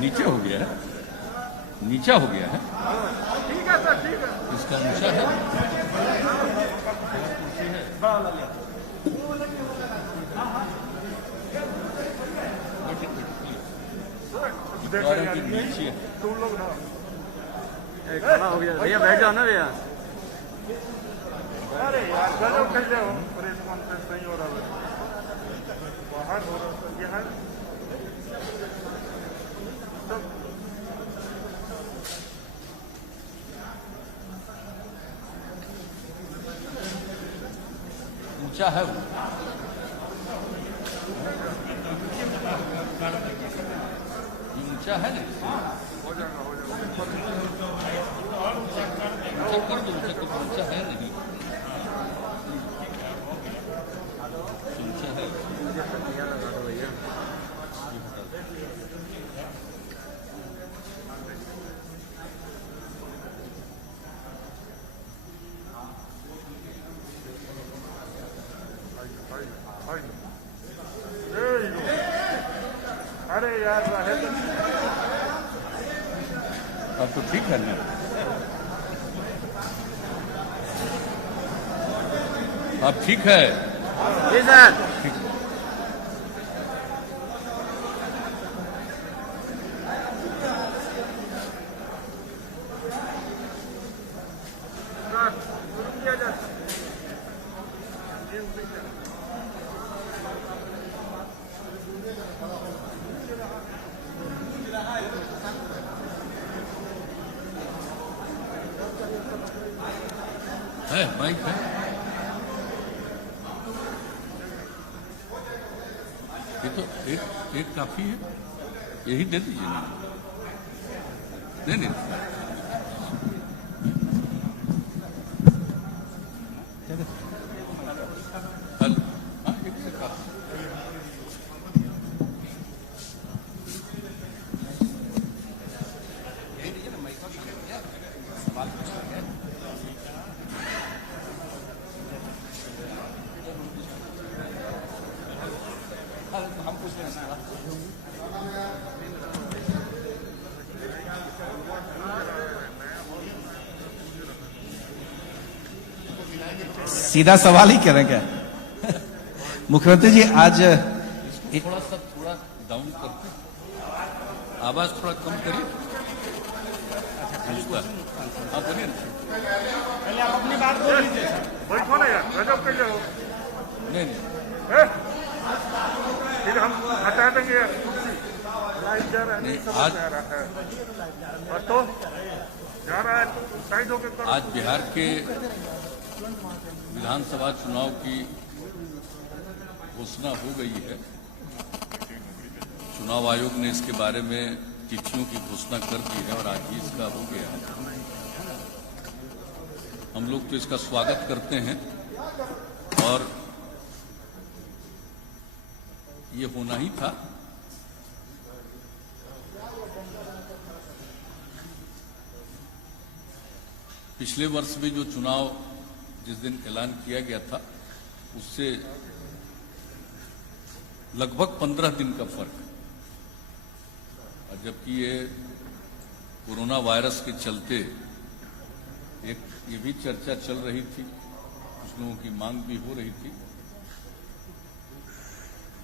नीचे हो गया है, नीचा हो गया है। ठीक है सर, ठीक है। इसका ऊंचा है। नीचे तुम लोग ना खड़ा हो गया भैया, बैठ जाओ ना भैया। अरे यार गजब कर जाओ, प्रेस कॉन्फ्रेंस नहीं हो रहा है, बाहर हो रहा है। ये है ऊंचा है वो। ऊंचा है ना, हो जाएगा, हो जाएगा। ऊंचा कर दो, ऊंचा तो ऊंचा है नहीं, ऊंचा है। लगा दो भैया। अरे यार अब तो ठीक है ना, अब ठीक है। जी सर। ठीक। है माइक है, ये तो एक काफी है, यही दे दीजिए ना। नहीं हेलो, हाँ एक से काफी। सीधा सवाल ही करें क्या? मुख्यमंत्री जी आज थोड़ा डाउन करके आवाज थोड़ा कम करिए। आप बोलिए ना। पहले आप अपनी बात बोल लीजिए। बैठो ना यार, गजब कर जाओ। नहीं फिर हम हटा देंगे यार कुर्सी। लाइट जा रहा है, नहीं समझ आज में आ रहा है। और तो जा रहा है, साइड होके करो। आज बिहार के विधानसभा चुनाव की घोषणा हो गई है। चुनाव आयोग ने इसके बारे में तिथियों की घोषणा कर दी है और आज ही इसका हो गया है। हम लोग तो इसका स्वागत करते हैं और ये होना ही था। पिछले वर्ष में जो चुनाव जिस दिन ऐलान किया गया था उससे लगभग 15 दिन का फर्क, और जबकि ये कोरोना वायरस के चलते एक ये भी चर्चा चल रही थी, कुछ लोगों की मांग भी हो रही थी,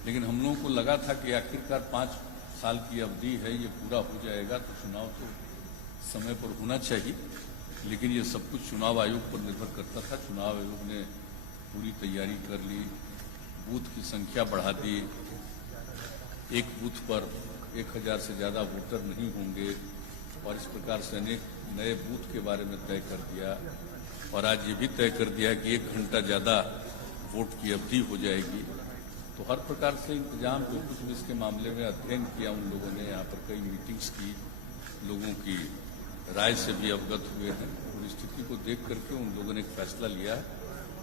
लेकिन हम लोगों को लगा था कि आखिरकार 5 साल की अवधि है, ये पूरा हो जाएगा तो चुनाव तो समय पर होना चाहिए। लेकिन ये सब कुछ चुनाव आयोग पर निर्भर करता था। चुनाव आयोग ने पूरी तैयारी कर ली, बूथ की संख्या बढ़ा दी, एक बूथ पर 1000 से ज़्यादा वोटर नहीं होंगे और इस प्रकार से अनेक नए बूथ के बारे में तय कर दिया। और आज ये भी तय कर दिया कि 1 घंटा ज़्यादा वोट की अवधि हो जाएगी। तो हर प्रकार से इंतजाम जो कुछ भी इसके मामले में अध्ययन किया उन लोगों ने, यहाँ पर कई मीटिंग्स की, लोगों की राय से भी अवगत हुए हैं और स्थिति को देख करके उन लोगों ने एक फैसला लिया है।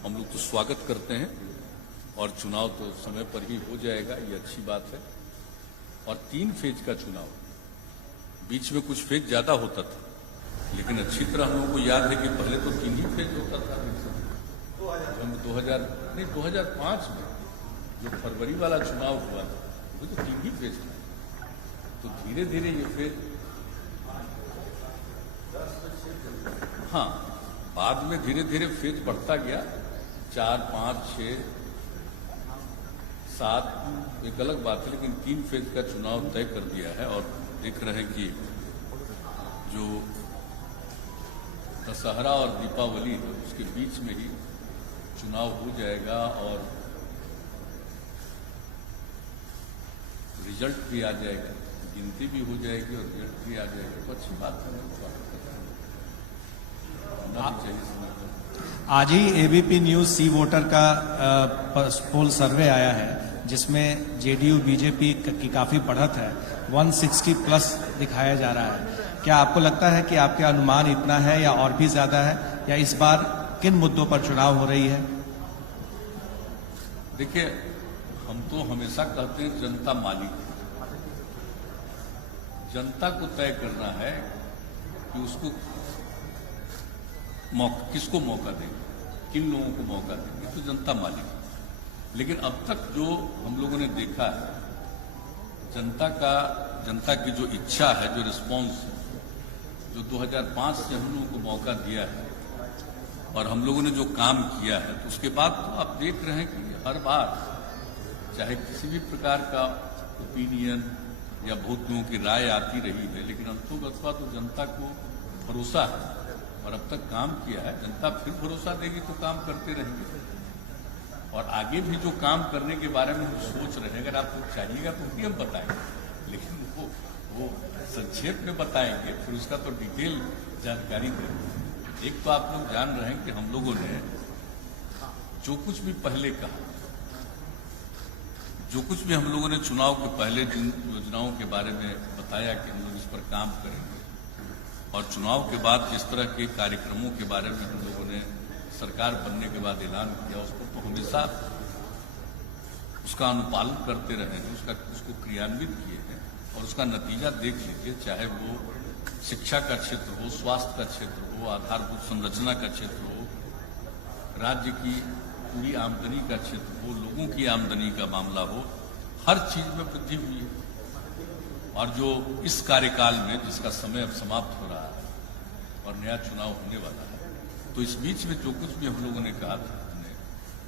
हम लोग तो स्वागत करते हैं और चुनाव तो समय पर ही हो जाएगा, ये अच्छी बात है। और 3 फेज का चुनाव, बीच में कुछ फेज ज्यादा होता था, लेकिन अच्छी तरह हम लोगों को याद है कि पहले तो 3 ही फेज होता था। 2005 में जो फरवरी वाला चुनाव हुआ था वो तो 3 ही फेज था। तो धीरे धीरे ये फिर हाँ बाद में धीरे धीरे फेज बढ़ता गया, 4, 5, 6, 7 एक अलग बात है, लेकिन 3 फेज का चुनाव तय कर दिया है। और देख रहे हैं कि जो दशहरा और दीपावली है उसके बीच में ही चुनाव हो जाएगा और रिजल्ट भी आ जाएगा, गिनती भी हो जाएगी और रिजल्ट भी आ जाएगा। तो अच्छी बात है, होना भी चाहिए समय पर। आज ही एबीपी न्यूज सी वोटर का पोल सर्वे आया है जिसमें जेडीयू बीजेपी की काफी बढ़त है, 160 प्लस दिखाया जा रहा है। क्या आपको लगता है कि आपके अनुमान इतना है या और भी ज्यादा है, या इस बार किन मुद्दों पर चुनाव हो रही है? देखिए, हम तो हमेशा कहते हैं जनता मालिक है, जनता को तय करना है कि उसको किसको मौका देंगे, किन लोगों को मौका देंगे, तो जनता मालिक है। लेकिन अब तक जो हम लोगों ने देखा है, जनता की जो इच्छा है, जो रिस्पॉन्स है, जो 2005 से हम लोगों को मौका दिया है और हम लोगों ने जो काम किया है, तो उसके बाद तो आप देख रहे हैं कि हर बार चाहे किसी भी प्रकार का ओपिनियन या बहुत लोगों की राय आती रही है, लेकिन अंततः तो जनता को भरोसा है और अब तक काम किया है। जनता फिर भरोसा देगी तो काम करते रहेंगे और आगे भी जो काम करने के बारे में हम सोच रहे हैं, अगर आपको चाहिएगा तो भी हम बताएंगे, लेकिन वो संक्षेप में बताएंगे, फिर उसका तो डिटेल जानकारी देंगे। एक तो आप लोग जान रहे हैं कि हम लोगों ने जो कुछ भी पहले कहा, जो कुछ भी हम लोगों ने चुनाव के पहले जिन योजनाओं के बारे में बताया कि हम लोग इस पर काम करेंगे, और चुनाव के बाद जिस तरह के कार्यक्रमों के बारे में हम लोगों ने सरकार बनने के बाद ऐलान किया, उसको तो हमेशा उसका अनुपालन करते रहे हैं, उसको क्रियान्वित किए हैं और उसका नतीजा देख लीजिए, चाहे वो शिक्षा का क्षेत्र हो, स्वास्थ्य का क्षेत्र हो, आधारभूत संरचना का क्षेत्र हो, राज्य की पूरी आमदनी का क्षेत्र हो, लोगों की आमदनी का मामला हो, हर चीज में वृद्धि हुई है। और जो इस कार्यकाल में जिसका समय अब समाप्त हो रहा है और नया चुनाव होने वाला है, तो इस बीच में जो कुछ भी हम लोगों ने कहा था, हमने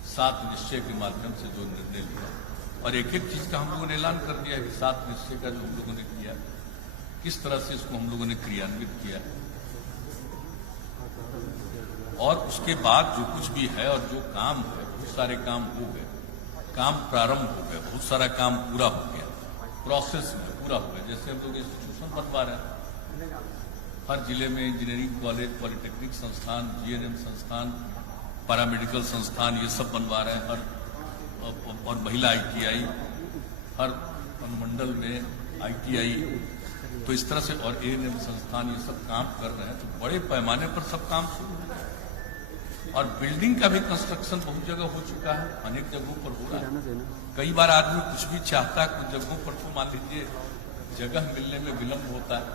7 निश्चय के माध्यम से जो निर्णय लिया और एक एक चीज का हम लोगों ने ऐलान कर दिया है कि 7 निश्चय का जो हम लोगों ने किया, किस तरह से इसको हम लोगों ने क्रियान्वित किया और उसके बाद जो कुछ भी है और जो काम है, बहुत सारे काम हो गए, काम प्रारंभ हो गए, बहुत सारा काम पूरा हो गया, प्रोसेस में पूरा हो गया। जैसे हम लोग इंस्टीट्यूशन बनवा रहे हैं, हर जिले में इंजीनियरिंग कॉलेज, पॉलिटेक्निक संस्थान, जीएनएम संस्थान, पैरामेडिकल संस्थान, ये सब बनवा रहे हैं, और महिला आईटीआई, हर अनुमंडल में आईटीआई, तो इस तरह से, और एएनएम संस्थान, ये सब काम कर रहे हैं। तो बड़े पैमाने पर सब काम शुरू है और बिल्डिंग का भी कंस्ट्रक्शन बहुत जगह हो चुका है, अनेक जगहों पर हो रहा है। कई बार आदमी कुछ भी चाहता है, कुछ जगहों पर तो मान लीजिए जगह मिलने में विलंब होता है,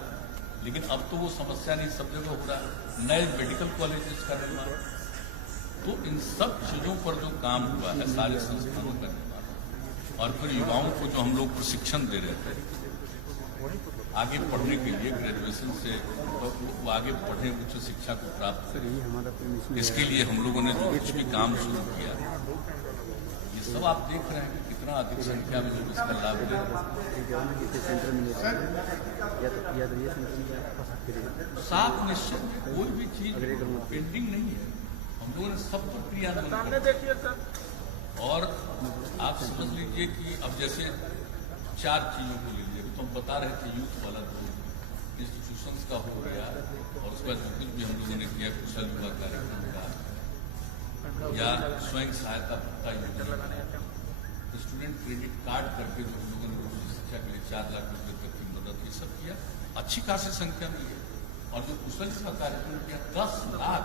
लेकिन अब तो वो समस्या नहीं, सब जगह हो रहा है। नए मेडिकल कॉलेजेस का निर्माण, तो इन सब चीजों पर जो काम हुआ है, सारे संस्थानों का निर्माण, और फिर युवाओं को जो हम लोग प्रशिक्षण दे रहे थे आगे पढ़ने के लिए, ग्रेजुएशन से वो आगे पढ़े, उच्च शिक्षा को प्राप्त करें, इसके लिए हम लोगों ने जो कुछ भी काम शुरू किया, ये सब आप देख रहे हैं कि कितना अधिक संख्या में लोग इसका लाभ ले रहे हैं। 7 निश्चय में कोई भी चीज पेंडिंग नहीं है, हम लोगों ने सब पर क्रियान्वयन, और आप समझ लीजिए कि अब जैसे 4 चीजों को लीजिए, तो हम बता रहे थे, यूथ वाला इंस्टीट्यूशंस का हो गया, और उसके बाद जो कुछ भी हम लोगों ने किया, कुशल युवा कार्यक्रम का, या स्वयं सहायता भत्ता योजना, स्टूडेंट क्रेडिट कार्ड करके जो हम लोगों ने शिक्षा के लिए 4 लाख रुपए तक की मदद, ये सब किया, अच्छी खासी संख्या में है। और जो कुशल युवा कार्यक्रम किया, 10 लाख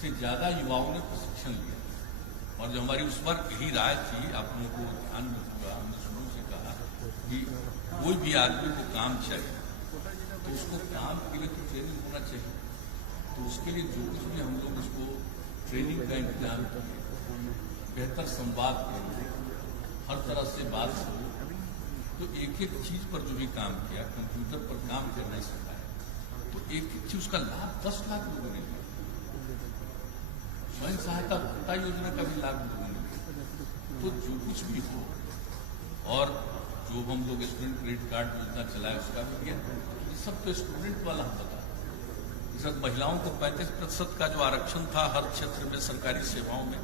से ज्यादा युवाओं ने प्रशिक्षण लिया, और जो हमारी उस बार यही राय थी, आप लोगों को ध्यान में होगा, हमने शुरू से कहा कि कोई भी आदमी को काम चाहिए तो उसको काम के लिए तो ट्रेनिंग होना चाहिए, तो उसके लिए जो कुछ भी हम लोग उसको ट्रेनिंग का इंतजाम करें, बेहतर संवाद करें, हर तरह से बात करें, तो तो एक एक चीज पर जो भी काम किया, कंप्यूटर पर काम करना सिखाया, तो एक एक चीज उसका लाभ 10 लाख लोगों ने लिया। स्वयं सहायता भत्ता योजना का भी लाभ लोगों ने लिया। तो जो कुछ भी हो, और जो हम लोग स्टूडेंट क्रेडिट कार्ड योजना चलाए उसका भी किया, ये सब तो स्टूडेंट वाला हम बता। इस वक्त महिलाओं को 35% का जो आरक्षण था हर क्षेत्र में सरकारी सेवाओं में,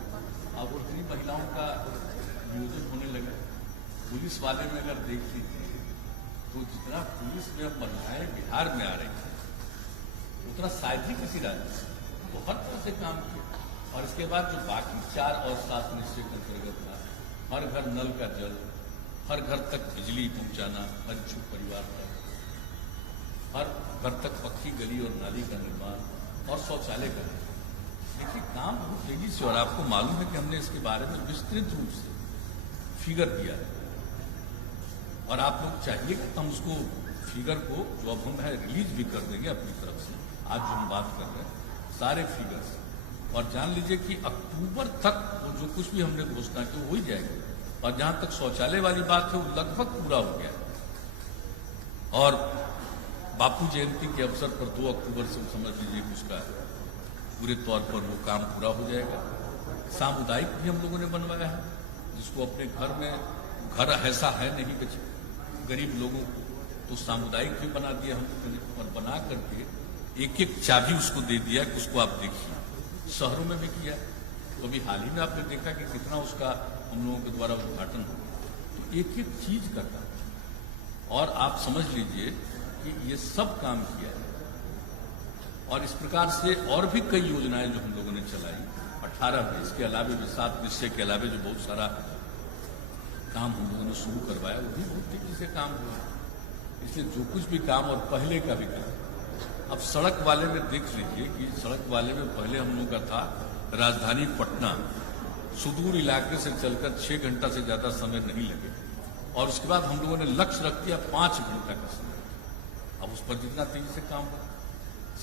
अब उतनी महिलाओं का नियोजन होने लगा। पुलिस वाले में अगर देख लीजिए तो जितना पुलिस में अब महिलाएं बिहार में आ रही है उतना शायद ही किसी राज्य में, तो हर तरह से काम किया। और इसके बाद जो बाकी 4 और 7 निश्चय के अंतर्गत था, हर घर नल का जल, हर घर तक बिजली पहुंचाना, हर इच्छुक परिवार तक, हर घर तक पक्की गली और नाली का निर्माण और शौचालय का निर्माण। देखिए काम बहुत तेजी से, और आपको मालूम है कि हमने इसके बारे में विस्तृत रूप से फिगर दिया है, और आप लोग चाहिए कि हम उसको फिगर को जो अब हम है रिलीज भी कर देंगे अपनी तरफ से। आज जो हम बात कर रहे हैं सारे फिगर्स, और जान लीजिए कि अक्टूबर तक वो जो कुछ भी हमने घोषणा की हो ही जाएगी। और जहां तक शौचालय वाली बात है वो लगभग पूरा हो गया है, और बापू जयंती के अवसर पर 2 अक्टूबर से समझ लीजिए कि उसका पूरे तौर पर वो काम पूरा हो जाएगा। सामुदायिक भी हम लोगों ने बनवाया है, जिसको अपने घर में, घर ऐसा है नहीं कि गरीब लोगों को, तो सामुदायिक भी बना दिया हम, और बना करके एक एक चाबी उसको दे दिया कि उसको आप देखिए। शहरों में भी किया, तो अभी हाल ही में आपने देखा कि कितना उसका हम लोगों के द्वारा उद्घाटन हुआ। तो एक एक चीज का काम, और आप समझ लीजिए कि ये सब काम किया है। और इस प्रकार से और भी कई योजनाएं जो हम लोगों ने चलाई 18 में, इसके अलावे भी 7 निश्चय के अलावे जो बहुत सारा काम हम लोगों ने शुरू करवाया, वो भी बहुत तेजी से काम हुआ। इसलिए जो कुछ भी काम, और पहले का भी काम, अब सड़क वाले में देख लीजिए कि सड़क वाले में पहले हम लोगों का था राजधानी पटना सुदूर इलाके से चलकर 6 घंटा से ज्यादा समय नहीं लगे, और उसके बाद हम लोगों ने लक्ष्य रख दिया 5 घंटा का समय। अब उस पर जितना तेजी से काम हुआ,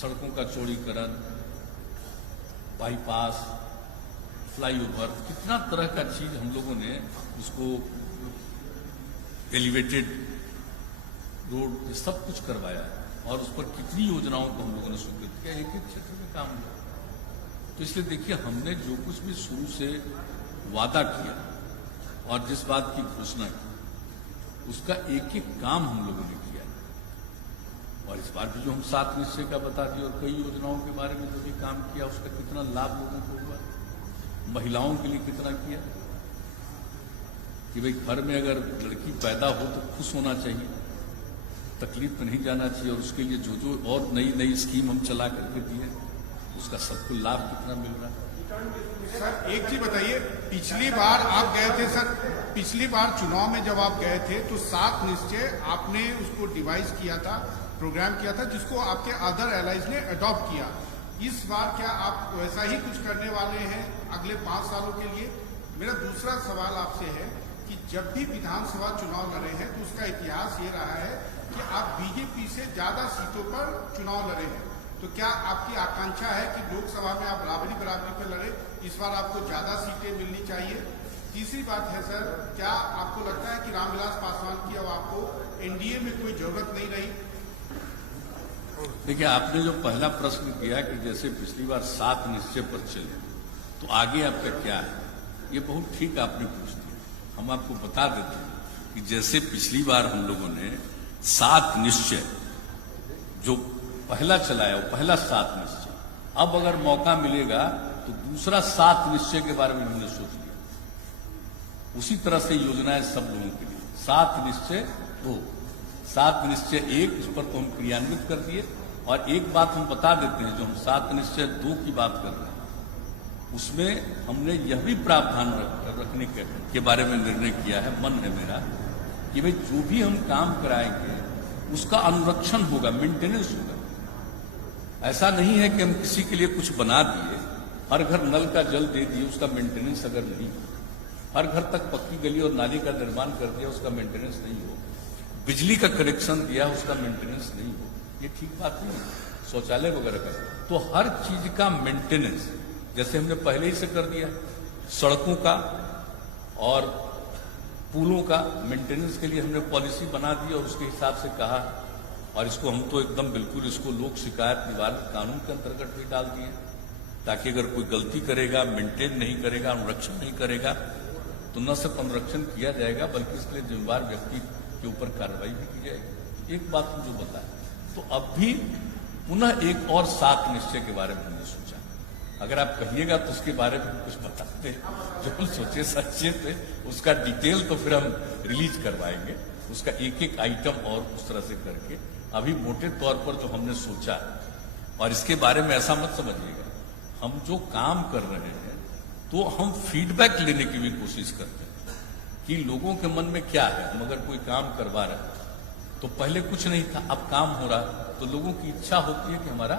सड़कों का चौड़ीकरण, बाईपास, फ्लाईओवर, कितना तरह का चीज हम लोगों ने उसको एलिवेटेड रोड, ये सब कुछ करवाया है, और उस पर कितनी योजनाओं को हम लोगों ने स्वीकृत किया, एक एक क्षेत्र में काम हुआ। तो इसलिए देखिए हमने जो कुछ भी शुरू से वादा किया और जिस बात की घोषणा की, उसका एक एक काम हम लोगों ने किया। और इस बार भी जो हम 7 निश्चय का बता दिए, और कई योजनाओं के बारे में जो भी काम किया उसका कितना लाभ लोगों को हुआ, महिलाओं के लिए कितना किया कि भाई घर में अगर लड़की पैदा हो तो खुश होना चाहिए, तकलीफ में नहीं जाना चाहिए, और उसके लिए जो जो और नई नई स्कीम हम चला करके दिए, उसका सबको लाभ कितना मिल रहा है। सर एक चीज बताइए, पिछली बार आप गए थे सर, पिछली बार चुनाव में जब आप गए थे तो 7 निश्चय आपने उसको डिवाइस किया था, प्रोग्राम किया था, जिसको आपके अदर एलाइज ने अडॉप्ट किया। इस बार क्या आप वैसा ही कुछ करने वाले हैं अगले 5 सालों के लिए? मेरा दूसरा सवाल आपसे है कि जब भी विधानसभा चुनाव लड़े हैं तो उसका इतिहास ये रहा है कि आप बीजेपी से ज्यादा सीटों पर चुनाव लड़े हैं, तो क्या आपकी आकांक्षा है कि लोकसभा में आप बराबरी पे लड़े, इस बार आपको ज्यादा सीटें मिलनी चाहिए? तीसरी बात है सर, क्या आपको लगता है कि रामविलास पासवान की अब आपको एनडीए में कोई जरूरत नहीं रही? देखिए आपने जो पहला प्रश्न किया कि जैसे पिछली बार 7 निश्चय पर चले तो आगे आपका क्या है, ये बहुत ठीक आपने पूछ दिया। हम आपको बता देते हैं कि जैसे पिछली बार हम लोगों ने 7 निश्चय जो पहला चलाया, वो पहला 7 निश्चय, अब अगर मौका मिलेगा तो दूसरा 7 निश्चय के बारे में हमने सोच लिया। उसी तरह से योजनाएं सब लोगों के लिए 7 निश्चय 2, 7 निश्चय 1, इस पर तो हम क्रियान्वित कर दिए। और एक बात हम बता देते हैं, जो हम 7 निश्चय 2 की बात कर रहे हैं, उसमें हमने यह भी प्रावधान रखने के बारे में निर्णय किया है, मन है मेरा, कि भाई जो भी हम काम कराएंगे उसका अनुरक्षण होगा, मेंटेनेंस होगा। ऐसा नहीं है कि हम किसी के लिए कुछ बना दिए, हर घर नल का जल दे दिए, उसका मेंटेनेंस अगर नहीं हो, हर घर तक पक्की गली और नाली का निर्माण कर दिया, उसका मेंटेनेंस नहीं हो, बिजली का कनेक्शन दिया, उसका मेंटेनेंस नहीं हो, ये ठीक बात नहीं है। शौचालय वगैरह का, तो हर चीज का मेंटेनेंस जैसे हमने पहले ही से कर दिया, सड़कों का और पुलों का मेंटेनेंस के लिए हमने पॉलिसी बना दी और उसके हिसाब से कहा, और इसको हम तो एकदम बिल्कुल इसको लोक शिकायत निवारण कानून के अंतर्गत भी डाल दिए, ताकि अगर कोई गलती करेगा, मेंटेन नहीं करेगा, अनुरक्षण नहीं करेगा, तो न सिर्फ अनुरक्षण किया जाएगा बल्कि इसके लिए जिम्मेदार व्यक्ति के ऊपर कार्रवाई भी की जाएगी। एक बात जो बताया, तो अब भी पुनः एक और 7 निश्चय के बारे में हमने सोचा। अगर आप कहिएगा तो उसके बारे में कुछ बताते, जो हम सोचे सच्चे थे, उसका डिटेल तो फिर हम रिलीज करवाएंगे, उसका एक एक आइटम और उस तरह से करके। अभी मोटे तौर पर जो हमने सोचा, और इसके बारे में ऐसा मत समझिएगा, हम जो काम कर रहे हैं तो हम फीडबैक लेने की भी कोशिश करते हैं कि लोगों के मन में क्या है। हम अगर कोई काम करवा रहे हैं तो पहले कुछ नहीं था, अब काम हो रहा, तो लोगों की इच्छा होती है कि हमारा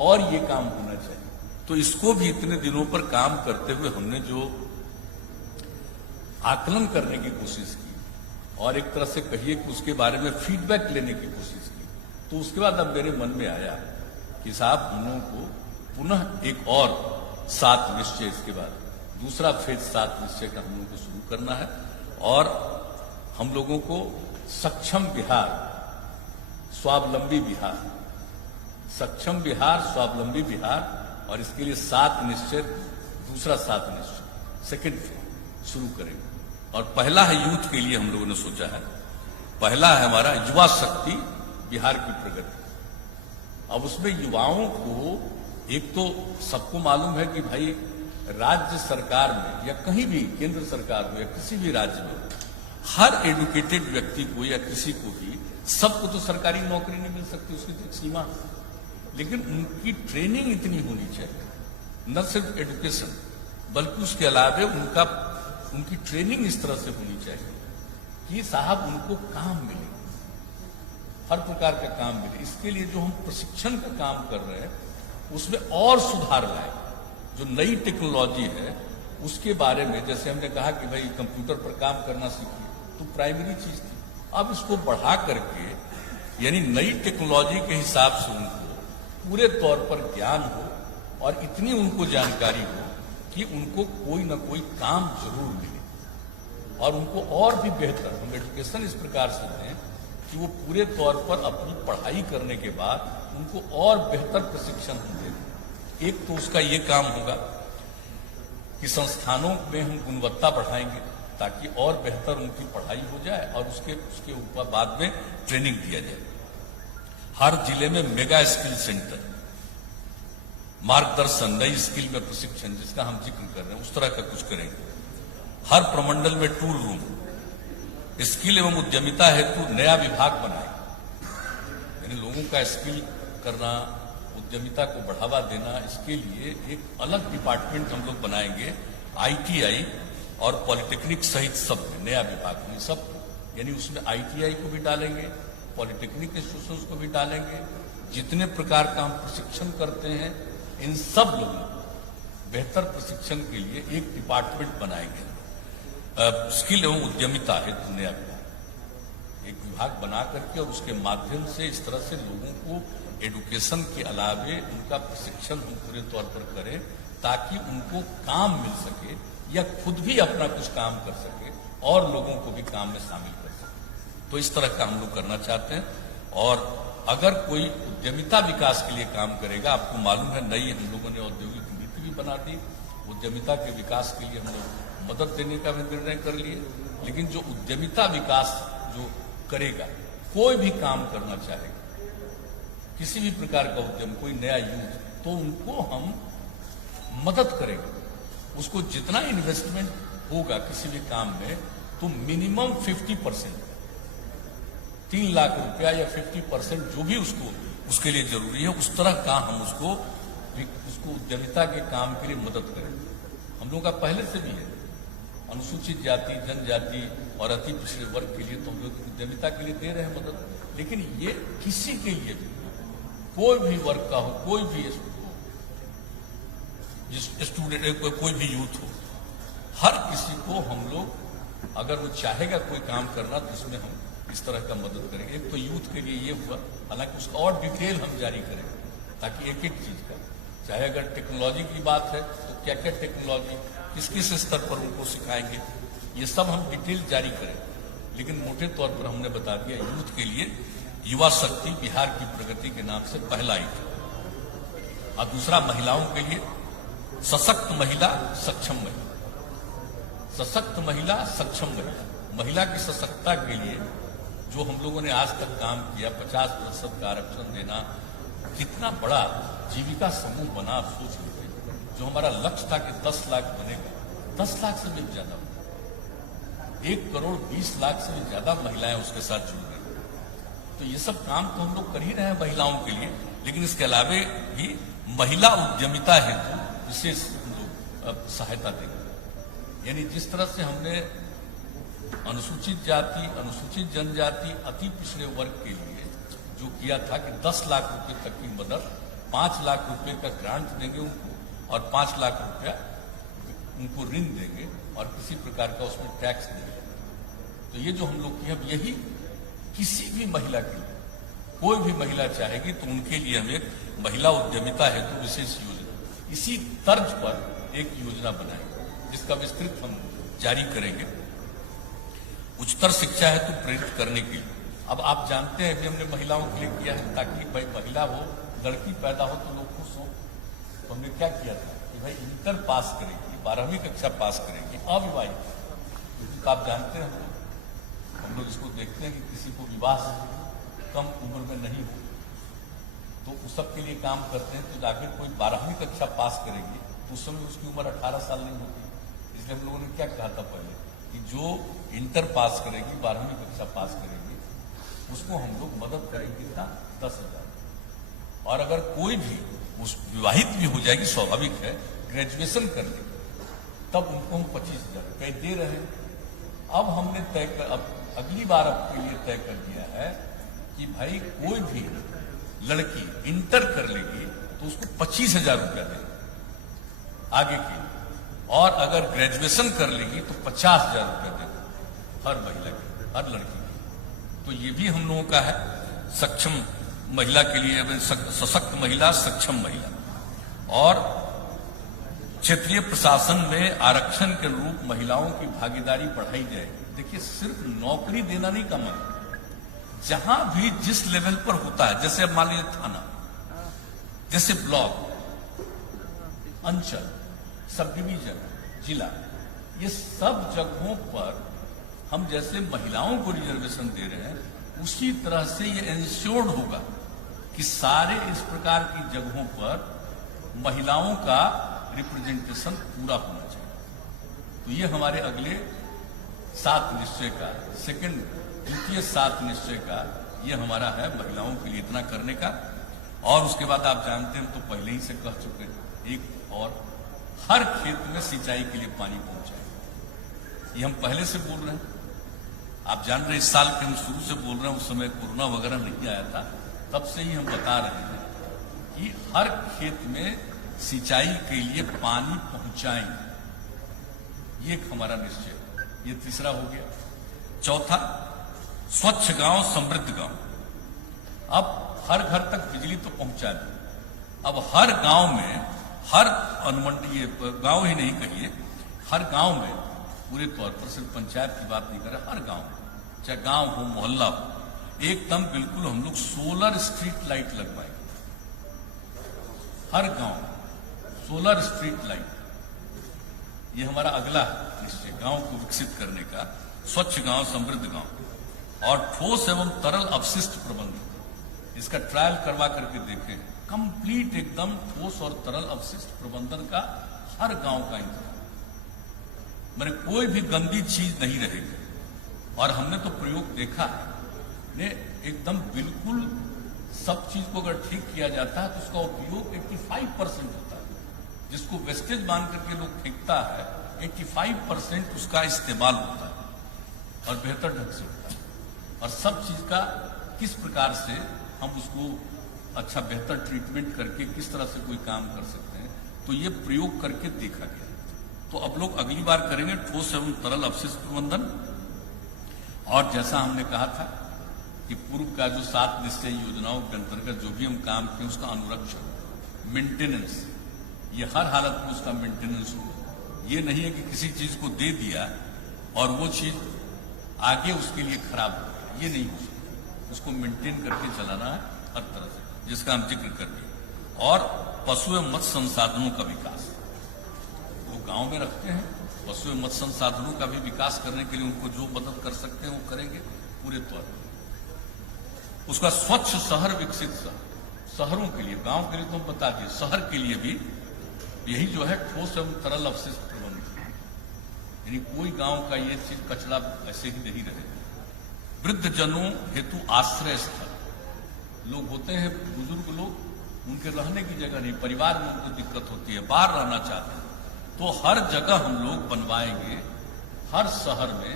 और ये काम होना चाहिए। तो इसको भी इतने दिनों पर काम करते हुए हमने जो आकलन करने की कोशिश की और एक तरह से कहिए कि उसके बारे में फीडबैक लेने की कोशिश की, तो उसके बाद अब मेरे मन में आया कि साहब हम लोगों को पुनः एक और 7 निश्चय, इसके बाद दूसरा फेज 7 निश्चय का हम लोगों को शुरू करना है, और हम लोगों को सक्षम बिहार, स्वावलंबी बिहार, सक्षम बिहार, स्वावलंबी बिहार, और इसके लिए 7 निश्चय, दूसरा 7 निश्चय सेकेंड फेज शुरू करेंगे। और पहला है यूथ के लिए हम लोगों ने सोचा है, पहला है हमारा युवा शक्ति बिहार की प्रगति। अब उसमें युवाओं को, एक तो सबको मालूम है कि भाई राज्य सरकार में या कहीं भी केंद्र सरकार में या किसी भी राज्य में हर एडुकेटेड व्यक्ति को या किसी को भी, सबको तो सरकारी नौकरी नहीं मिल सकती, उसकी तो एक सीमा है। लेकिन उनकी ट्रेनिंग इतनी होनी चाहिए, न सिर्फ एजुकेशन बल्कि उसके अलावा उनकी ट्रेनिंग इस तरह से होनी चाहिए कि साहब उनको काम मिले, हर प्रकार का काम मिले। इसके लिए जो हम प्रशिक्षण का काम कर रहे हैं उसमें और सुधार लाए। जो नई टेक्नोलॉजी है उसके बारे में, जैसे हमने कहा कि भाई कंप्यूटर पर काम करना सीखिए, तो प्राइमरी चीज थी, अब इसको बढ़ा करके यानी नई टेक्नोलॉजी के हिसाब से उनको पूरे तौर पर ज्ञान हो और इतनी उनको जानकारी हो कि उनको कोई ना कोई काम जरूर मिले, और उनको और भी बेहतर हम एजुकेशन इस प्रकार से दें कि वो पूरे तौर पर अपनी पढ़ाई करने के बाद उनको और बेहतर प्रशिक्षण दें। एक तो उसका ये काम होगा कि संस्थानों में हम गुणवत्ता बढ़ाएंगे ताकि और बेहतर उनकी पढ़ाई हो जाए, और उसके ऊपर बाद में ट्रेनिंग दिया जाए। हर जिले में मेगा स्किल सेंटर, मार्गदर्शन, नई स्किल में प्रशिक्षण जिसका हम जिक्र कर रहे हैं, उस तरह का कुछ करेंगे। हर प्रमंडल में टूल रूम, स्किल एवं उद्यमिता हेतु नया विभाग बनाएंगे, यानी लोगों का स्किल करना, उद्यमिता को बढ़ावा देना, इसके लिए एक अलग डिपार्टमेंट हम लोग बनाएंगे। ITI और पॉलिटेक्निक सहित सब में नया विभाग में सब, यानी उसमें ITI को भी डालेंगे, पॉलिटेक्निक इंस्टीट्यूशंस को भी डालेंगे। जितने प्रकार का हम प्रशिक्षण करते हैं इन सब लोगों को बेहतर प्रशिक्षण के लिए एक डिपार्टमेंट बनाएंगे। स्किल एवं उद्यमिता हेतु नया विभाग, एक विभाग बना करके, और उसके माध्यम से इस तरह से लोगों को एडुकेशन के अलावे उनका प्रशिक्षण हम पूरे तौर पर करें ताकि उनको काम मिल सके या खुद भी अपना कुछ काम कर सके और लोगों को भी काम में शामिल कर सके। तो इस तरह का हम लोग करना चाहते हैं। और अगर कोई उद्यमिता विकास के लिए काम करेगा, आपको मालूम है नई हम लोगों ने औद्योगिक नीति भी बना दी, उद्यमिता के विकास के लिए हम लोग मदद देने का भी निर्णय कर लिए। लेकिन जो उद्यमिता विकास जो करेगा, कोई भी काम करना चाहेगा, किसी भी प्रकार का उद्यम, कोई नया यूथ, तो उनको हम मदद करेंगे। उसको जितना इन्वेस्टमेंट होगा किसी भी काम में, तो मिनिमम 50%, 3 लाख रुपया या 50% जो भी उसके लिए जरूरी है, उस तरह का हम उसको उद्यमिता के काम के लिए मदद करेंगे। हम लोगों का पहले से भी है, अनुसूचित जाति, जनजाति और अति पिछड़े वर्ग के लिए तो हम लोग उद्यमिता के लिए दे रहे हैं मदद। लेकिन ये किसी के लिए भी, कोई भी वर्ग का हो, कोई भी स्टूडेंट, कोई भी यूथ हो, हर किसी को हम लोग, अगर वो चाहेगा कोई काम करना, तो इसमें हम इस तरह का मदद करेंगे। एक तो यूथ के लिए ये हुआ, हालांकि उसका और डिटेल हम जारी करेंगे ताकि एक एक चीज का, चाहे अगर टेक्नोलॉजी की बात है तो क्या क्या टेक्नोलॉजी किस किस स्तर पर उनको सिखाएंगे, ये सब हम डिटेल जारी करें, लेकिन मोटे तौर पर हमने बता दिया यूथ के लिए युवा शक्ति बिहार की प्रगति के नाम से पहला आइटम, और दूसरा महिलाओं के लिए सशक्त महिला सक्षम महिला, सशक्त महिला सक्षम महिला। महिला की सशक्तता के लिए जो हम लोगों ने आज तक काम किया, 50% का आरक्षण देना, कितना बड़ा जीविका समूह बना, आप सोच लीजिए। जो हमारा लक्ष्य था कि 10 लाख बनेगा, 10 लाख से भी ज्यादा, 1,20,00,000 से भी ज्यादा महिलाएं उसके साथ जुड़ गई। तो ये सब काम तो हम लोग कर ही रहे हैं महिलाओं के लिए, लेकिन इसके अलावे भी महिला उद्यमिता हेतु विशेष हम लोग सहायता देंगे। यानी जिस तरह से हमने अनुसूचित जाति, अनुसूचित जनजाति, अति पिछड़े वर्ग के लिए जो किया था कि 10 लाख रुपए तक की मदद, 5 लाख रुपए का ग्रांट देंगे उनको, और 5 लाख रुपया उनको ऋण देंगे, और किसी प्रकार का उसमें टैक्स देंगे। तो ये जो हम लोग किया, अब यही किसी भी महिला के लिए, कोई भी महिला चाहेगी तो उनके लिए हम एक महिला उद्यमिता हेतु विशेष योजना, इसी तर्ज पर एक योजना बनाएंगे, जिसका विस्तृत हम जारी करेंगे। उच्चतर शिक्षा हेतु प्रेरित करने के लिए, अब आप जानते हैं कि हमने महिलाओं के लिए किया है, ताकि भाई महिला हो, लड़की पैदा हो तो लोग खुश हो। तो हमने क्या किया था कि भाई इंटर पास करेगी, 12वीं कक्षा पास करेगी, अविवाहित, तो आप जानते हैं हम लोग इसको देखते हैं कि किसी को विवाह कम उम्र में नहीं हो, तो उस सब के लिए काम करते हैं। तो आखिर कोई 12वीं कक्षा पास करेगी तो उस समय उसकी उम्र 18 साल नहीं होती। इसलिए हम लोगों ने क्या कहा था पहले कि जो इंटर पास करेगी, 12वीं कक्षा पास करेगी, उसको हम लोग मदद करेंगे कितना, 10,000। और अगर कोई भी उस विवाहित भी हो जाएगी, स्वाभाविक है, ग्रेजुएशन कर लेगी, तब उनको हम 25,000 रुपये दे रहे हैं। अब हमने तय कर, अब अगली बार आपके लिए तय कर दिया है कि भाई कोई भी लड़की इंटर कर लेगी तो उसको 25,000 रुपया देंगे आगे की, और अगर ग्रेजुएशन कर लेगी तो 50,000 रुपया देंगे हर महिला की, हर लड़की की। तो ये भी हम लोगों का है सक्षम महिला के लिए, सशक्त महिला सक्षम महिला। और क्षेत्रीय प्रशासन में आरक्षण के अनुरूप महिलाओं की भागीदारी बढ़ाई जाएगी। देखिए, सिर्फ नौकरी देना नहीं काम है, जहां भी जिस लेवल पर होता है, जैसे अब मान लीजिए थाना, जैसे ब्लॉक, अंचल, सब डिवीजन, जिला, ये सब जगहों पर हम जैसे महिलाओं को रिजर्वेशन दे रहे हैं, उसी तरह से ये इंश्योर्ड होगा कि सारे इस प्रकार की जगहों पर महिलाओं का रिप्रेजेंटेशन पूरा होना चाहिए। तो ये हमारे अगले 7 निश्चय का, द्वितीय 7 निश्चय का ये हमारा है, महिलाओं के लिए इतना करने का। और उसके बाद आप जानते हैं, तो पहले ही से कह चुके हैं, एक और हर खेत में सिंचाई के लिए पानी पहुंचाए, ये हम पहले से बोल रहे हैं। आप जान रहे हैं, इस साल के हम शुरू से बोल रहे हैं, उस समय कोरोना वगैरह नहीं आया था, तब से ही हम बता रहे हैं कि हर खेत में सिंचाई के लिए पानी पहुंचाएंगे, ये एक हमारा निश्चय। ये तीसरा हो गया। चौथा, स्वच्छ गांव समृद्ध गांव। अब हर घर तक बिजली तो पहुंचा दी, अब हर गांव में, हर अनुमंडलीय गांव ही नहीं कहिए, हर गांव में पूरे तौर पर, सिर्फ पंचायत की बात नहीं कर रहे, हर गांव, चाहे गांव हो, मोहल्ला हो, एकदम बिल्कुल हम लोग सोलर स्ट्रीट लाइट लगवाएंगे। हर गांव सोलर स्ट्रीट लाइट, ये हमारा अगला निश्चय, गांव को विकसित करने का। स्वच्छ गांव समृद्ध गांव। और ठोस एवं तरल अपशिष्ट प्रबंधन, इसका ट्रायल करवा करके देखें, कंप्लीट एकदम ठोस और तरल अपशिष्ट प्रबंधन का हर गांव का इंतजाम, मैंने कोई भी गंदी चीज नहीं रहेगी। और हमने तो प्रयोग देखा है, एकदम बिल्कुल सब चीज को अगर ठीक किया जाता है तो उसका उपयोग 85% होता है। जिसको वेस्टेज मान करके लोग फेंकता है, 85% उसका इस्तेमाल होता है और बेहतर ढंग से होता है। और सब चीज का किस प्रकार से हम उसको अच्छा बेहतर ट्रीटमेंट करके किस तरह से कोई काम कर सकते हैं, तो ये प्रयोग करके देखा गया। तो अब लोग अगली बार करेंगे ठोस एवं तरल अपशिष्ट प्रबंधन। और जैसा हमने कहा था कि पूर्व का जो 7 निश्चय योजनाओं के अंतर्गत जो भी हम काम किए, उसका अनुरक्षण, मेंटेनेंस, ये हर हालत में उसका मेंटेनेंस हो। ये नहीं है कि किसी चीज को दे दिया और वो चीज आगे उसके लिए खराब हो गया, ये नहीं हो सकता। उसको मेंटेन करके चलाना है हर तरह से, जिसका हम जिक्र कर दिए। और पशु एवं मत्स्य संसाधनों का विकास, वो गांव में रखते हैं, पशु एवं मत्स्य संसाधनों का भी विकास करने के लिए उनको जो मदद कर सकते हैं वो करेंगे पूरे तौर पर। उसका स्वच्छ शहर विकसित शहर, शहरों के लिए, गांव के लिए तो हम बता दिए, शहर के लिए भी यही जो है ठोस एवं तरल अवशिष्ट प्रबंधन, यानी कोई गांव का ये चीज कचरा ऐसे ही नहीं रहे। वृद्ध जनों हेतु आश्रय स्थल, लोग होते हैं बुजुर्ग लोग, उनके रहने की जगह नहीं, परिवार में उनको दिक्कत होती है, बाहर रहना चाहते हैं, तो हर जगह हम लोग बनवाएंगे, हर शहर में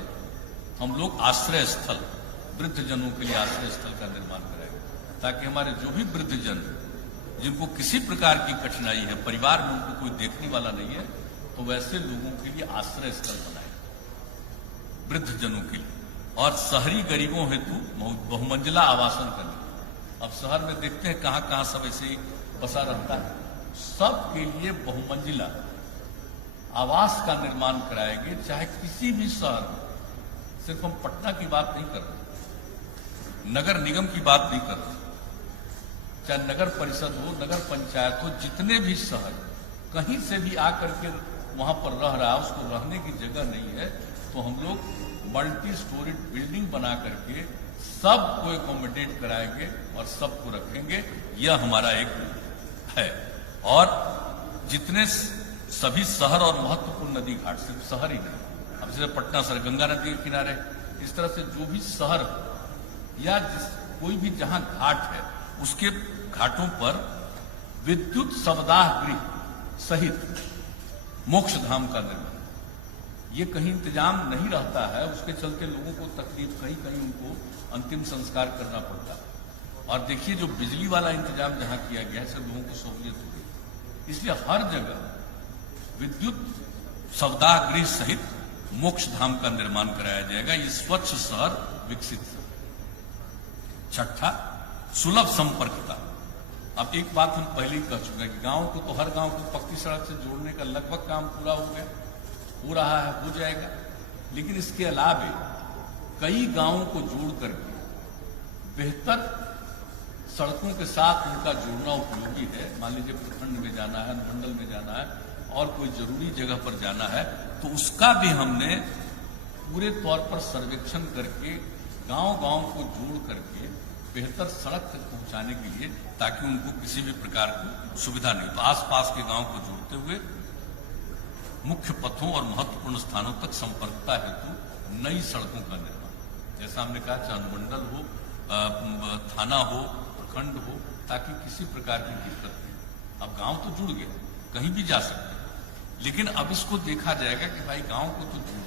हम लोग आश्रय स्थल, वृद्ध जनों के लिए आश्रय स्थल का निर्माण कराएंगे, ताकि हमारे जो भी वृद्ध जन जिनको किसी प्रकार की कठिनाई है, परिवार में उनको कोई देखने वाला नहीं है, तो वैसे लोगों के लिए आश्रय स्थल बनाए वृद्ध जनों के लिए। और शहरी गरीबों हेतु बहुमंजिला आवासन करने। अब शहर में देखते हैं कहां कहां सब ऐसे ही बसा रहता है, सबके लिए बहुमंजिला आवास का निर्माण कराएंगे, चाहे किसी भी शहर में। सिर्फ हम पटना की बात नहीं कर रहे, नगर निगम की बात नहीं कर रहे, चाहे नगर परिषद हो, नगर पंचायत हो, जितने भी शहर कहीं से भी आकर के वहां पर रह रहा है, उसको रहने की जगह नहीं है, तो हम लोग मल्टी स्टोरीड बिल्डिंग बना करके सबको एकोमोडेट कराएंगे और सबको रखेंगे। यह हमारा एक है। और जितने सभी शहर और महत्वपूर्ण नदी घाट, सिर्फ शहर ही नहीं, अब जैसे पटना शहर गंगा नदी के किनारे, इस तरह से जो भी शहर या कोई भी जहां घाट है, उसके घाटों पर विद्युत शवदाह गृह सहित मोक्ष धाम का निर्माण। ये कहीं इंतजाम नहीं रहता है, उसके चलते लोगों को तकलीफ, कहीं कहीं उनको अंतिम संस्कार करना पड़ता है। और देखिए जो बिजली वाला इंतजाम जहां किया गया है, इससे लोगों को सहूलियत हो गई। इसलिए हर जगह विद्युत शवदाह गृह सहित मोक्ष धाम का निर्माण कराया जाएगा। ये स्वच्छ शहर विकसित शहर। छठा, सुलभ संपर्कता। अब एक बात हम पहले ही कह चुके हैं कि गांव को तो हर गांव को पक्की सड़क से जोड़ने का लगभग काम पूरा हो गया, हो रहा है, हो जाएगा। लेकिन इसके अलावे कई गांवों को जोड़ करके बेहतर सड़कों के साथ उनका जोड़ना उपयोगी है। मान लीजिए प्रखंड में जाना है, मंडल में जाना है और कोई जरूरी जगह पर जाना है, तो उसका भी हमने पूरे तौर पर सर्वेक्षण करके गांव गांव को जोड़ करके बेहतर सड़क तक पहुंचाने के लिए, ताकि उनको किसी भी प्रकार की सुविधा नहीं। तो आसपास के गांव को जोड़ते हुए मुख्य पथों और महत्वपूर्ण स्थानों तक संपर्कता हेतु नई सड़कों का निर्माण, जैसा हमने कहा, चाहे अनुमंडल हो, थाना हो, प्रखंड हो, ताकि किसी प्रकार की दिक्कत नहीं। अब गांव तो जुड़ गए, कहीं भी जा सकते हैं, लेकिन अब इसको देखा जाएगा कि भाई गांव को तो जुड़,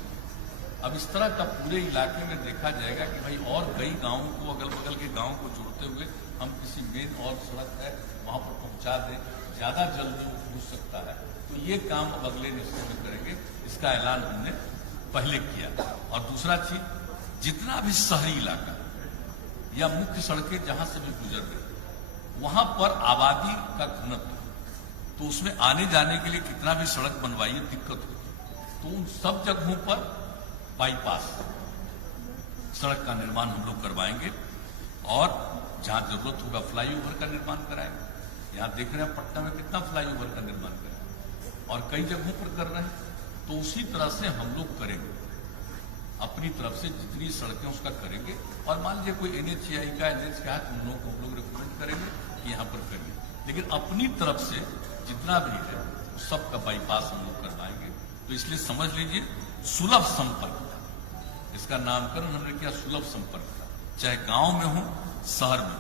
अब इस तरह का पूरे इलाके में देखा जाएगा कि भाई और कई गांवों को, अगल बगल के गांव को जोड़ते हुए हम किसी मेन और सड़क है वहां पर पहुंचा दें, ज्यादा जल्दी वो पहुंच सकता है। तो ये काम अब अगले निश्चय में करेंगे, इसका ऐलान हमने पहले किया। और दूसरा चीज, जितना भी शहरी इलाका या मुख्य सड़कें जहां से भी गुजर रही, वहां पर आबादी का घनत्व, तो उसमें आने जाने के लिए कितना भी सड़क बनवाइए दिक्कत होती, तो उन सब जगहों पर बाईपास सड़क का निर्माण हम लोग करवाएंगे और जहां जरूरत होगा फ्लाईओवर का निर्माण कराएंगे। यहां देख रहे हैं पटना में कितना फ्लाईओवर का निर्माण करें और कई जगहों पर कर रहे हैं, तो उसी तरह से हम लोग करेंगे अपनी तरफ से जितनी सड़कें उसका करेंगे। और मान लीजिए कोई NHAI का NH का है तो उन लोगों को हम लोग रिकमेंड करेंगे कि यहाँ पर करिए, लेकिन अपनी तरफ से जितना भी है सबका बाईपास हम लोग करवाएंगे। तो इसलिए समझ लीजिए सुलभ संपर्क, इसका नामकरण हमने किया सुलभ संपर्क। चाहे गांव में हो, शहर में,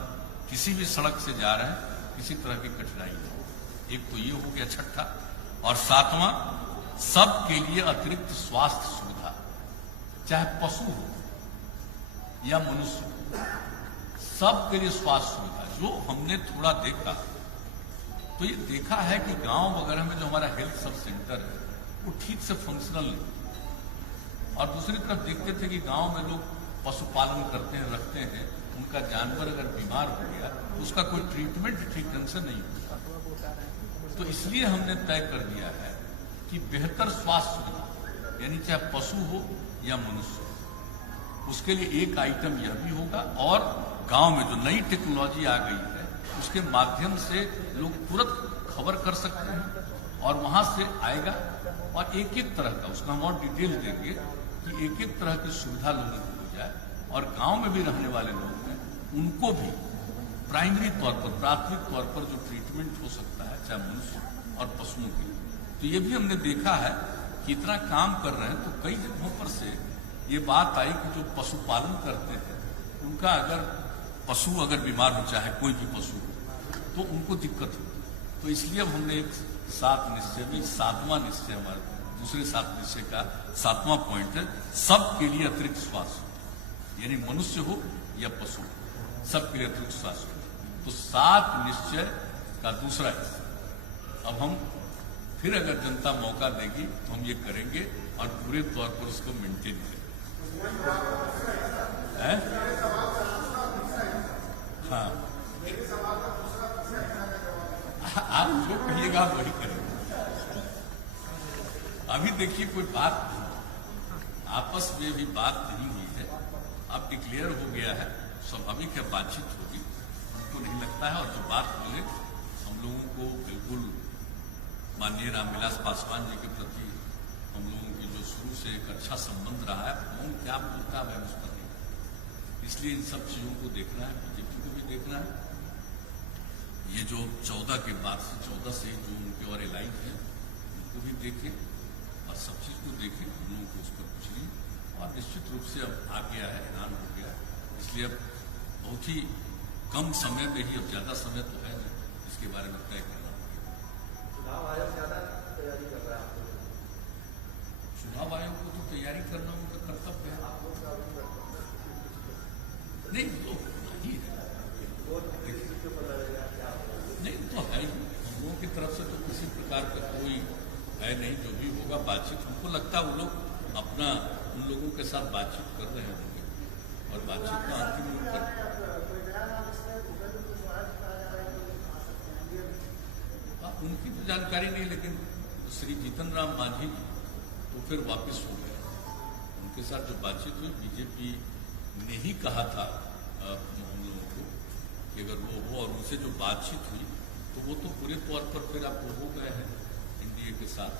किसी भी सड़क से जा रहे हैं, किसी तरह की कठिनाई नहीं। एक तो ये हो गया छठा। और सातवां, सबके लिए अतिरिक्त स्वास्थ्य सुविधा, चाहे पशु हो या मनुष्य हो, सबके लिए स्वास्थ्य सुविधा। जो हमने थोड़ा देखा, तो ये देखा है कि गांव वगैरह में जो हमारा हेल्थ सब सेंटर है वो ठीक से फंक्शनल नहीं। और दूसरी तरफ देखते थे कि गांव में लोग पशुपालन करते हैं, रखते हैं, उनका जानवर अगर बीमार हो गया तो उसका कोई ट्रीटमेंट ठीक ढंग से नहीं होता। तो इसलिए हमने तय कर दिया है कि बेहतर स्वास्थ्य सुविधा, यानी चाहे पशु हो या मनुष्य हो। उसके लिए एक आइटम यह भी होगा, और गांव में जो नई टेक्नोलॉजी आ गई है उसके माध्यम से लोग तुरंत खबर कर सकते हैं और वहां से आएगा, और एक एक तरह का उसका हम और डिटेल देंगे कि एक एक तरह की सुविधा लोगों को हो जाए, और गांव में भी रहने वाले लोग हैं उनको भी प्राइमरी तौर पर, प्राथमिक तौर पर जो ट्रीटमेंट हो सकता है चाहे मनुष्य और पशुओं के लिए। तो ये भी हमने देखा है कि इतना काम कर रहे हैं, तो कई जगहों पर से ये बात आई कि जो पशुपालन करते हैं उनका अगर पशु अगर बीमार हो, चाहे कोई भी पशु हो, तो उनको दिक्कत हो। तो इसलिए अब हमने एक 7 निश्चय भी, 7वां निश्चय हमारे दूसरे 7 निश्चय का 7वां पॉइंट है, सबके लिए अतिरिक्त स्वास्थ्य, यानी मनुष्य हो या पशु हो, सबके लिए अतिरिक्त स्वास्थ्य। तो 7 निश्चय का दूसरा हिस्सा अब हम फिर अगर जनता मौका देगी तो हम ये करेंगे और पूरे तौर पर उसको मेंटेन करेंगे। हाँ, आप जो कहिएगा वही करेंगे। अभी देखिए कोई बात नहीं, आपस में भी बात नहीं हुई है, अब डिक्लेयर हो गया है, स्वाभाविक है बातचीत होगी, हमको नहीं लगता है। और जो बात बोले हम लोगों को बिल्कुल माननीय रामविलास पासवान जी के प्रति हम लोगों की जो शुरू से एक अच्छा संबंध रहा है, कौन क्या बोलता है उस पर नहीं, इसलिए इन सब चीजों को देखना है, बीजेपी को भी देखना है। ये जो 14 के बाद से 14 से जो उनके और एलाइव है उनको भी देखें और सब चीज को देखें, हम लोगों को उस पर कुछ नहीं। और निश्चित रूप से अब आ गया है, ऐलान हो गया, इसलिए अब बहुत ही कम समय में ही, अब ज्यादा समय तो है नहीं, इसके बारे में तय करना पड़ेगा। चुनाव आयोग ज्यादा तैयारी कर रहा है, चुनाव आयोग को तो तैयारी करना उनका कर्तव्य है। नहीं तो नहीं है, नहीं तो है ही, हम लोगों की तरफ से तो किसी प्रकार का कोई है नहीं, जो भी होगा बातचीत, हमको लगता है वो लोग अपना उन लोगों के साथ बातचीत कर रहे होंगे और बातचीत का अंतिम रूप कर, उनकी तो जानकारी नहीं, लेकिन श्री जीतन राम मांझी जी तो फिर वापस हो गए, उनके साथ जो बातचीत हुई, बीजेपी ने ही कहा था हम लोगों को कि अगर वो हो, और उनसे जो बातचीत हुई तो वो तो पूरे तौर पर फिर आप वो हो गए हैं एनडीए के साथ।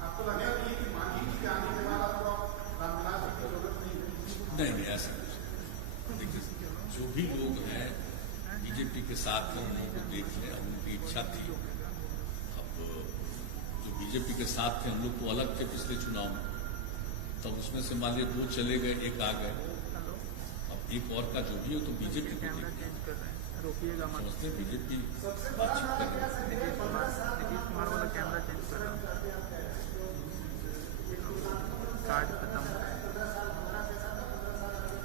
आपको लगेगा कि मांझी जी के आने के बाद आपको रामविलास जी की जरूरत नहीं? नहीं, ऐसा कुछ देखिए, जो भी लोग हैं बीजेपी के साथ हैं उन लोगों को देख लें, उनकी इच्छा थी। अब जो बीजेपी के साथ थे हम लोग तो अलग थे पिछले चुनाव में, तब उसमें से मान लीजिए 2 चले गए, 1 आ गए, अब एक और का जो भी हो तो बीजेपी को समझते बीजेपी बातचीत कर रहे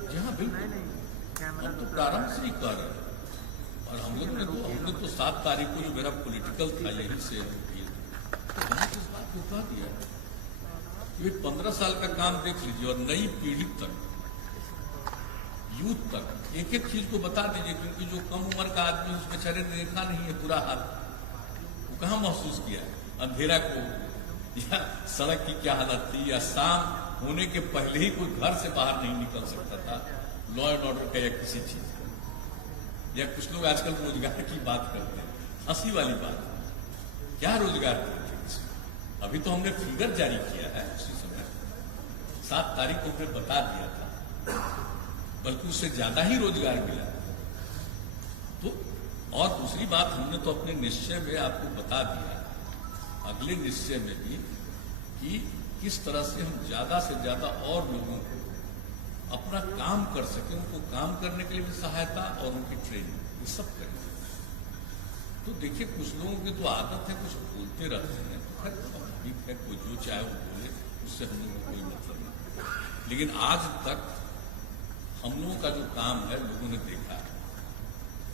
जी हाँ बिल्कुल, हम तो प्रारंभ से ही कर रहे हैं, और हमने तो 7 तारीख को जो मेरा पॉलिटिकल था यही से किए, हमने इस बात को कह दिया कि 15 साल का काम देख लीजिए और नई पीढ़ी तक, यूथ तक एक एक चीज को बता दीजिए, क्योंकि जो कम उम्र का आदमी उस बेचारे ने देखा नहीं है पूरा हाल, वो कहाँ महसूस किया है अंधेरा को, या सड़क की क्या हालत थी, या शाम होने के पहले ही कोई घर से बाहर नहीं निकल सकता था लॉ एंड ऑर्डर का या किसी चीज का। या कुछ लोग आजकल रोजगार की बात करते हैं, हंसी वाली बात, क्या रोजगार करते हैं? अभी तो हमने फिगर जारी किया है, उसी समय 7 तारीख को हमने बता दिया था, बल्कि उससे ज्यादा ही रोजगार मिला। तो और दूसरी बात, हमने तो अपने निश्चय में आपको बता दिया, अगले निश्चय में भी, कि किस तरह से हम ज्यादा से ज्यादा और लोगों को अपना काम कर सके, उनको काम करने के लिए भी सहायता और उनकी ट्रेनिंग, ये सब करेंगे। तो देखिए कुछ लोगों की तो आदत है कुछ बोलते रहते हैं, खैर ठीक है, कोई जो चाहे वो बोले, उससे हम लोगों को कोई मतलब नहीं, लेकिन आज तक हम लोगों का जो काम है लोगों ने देखा है,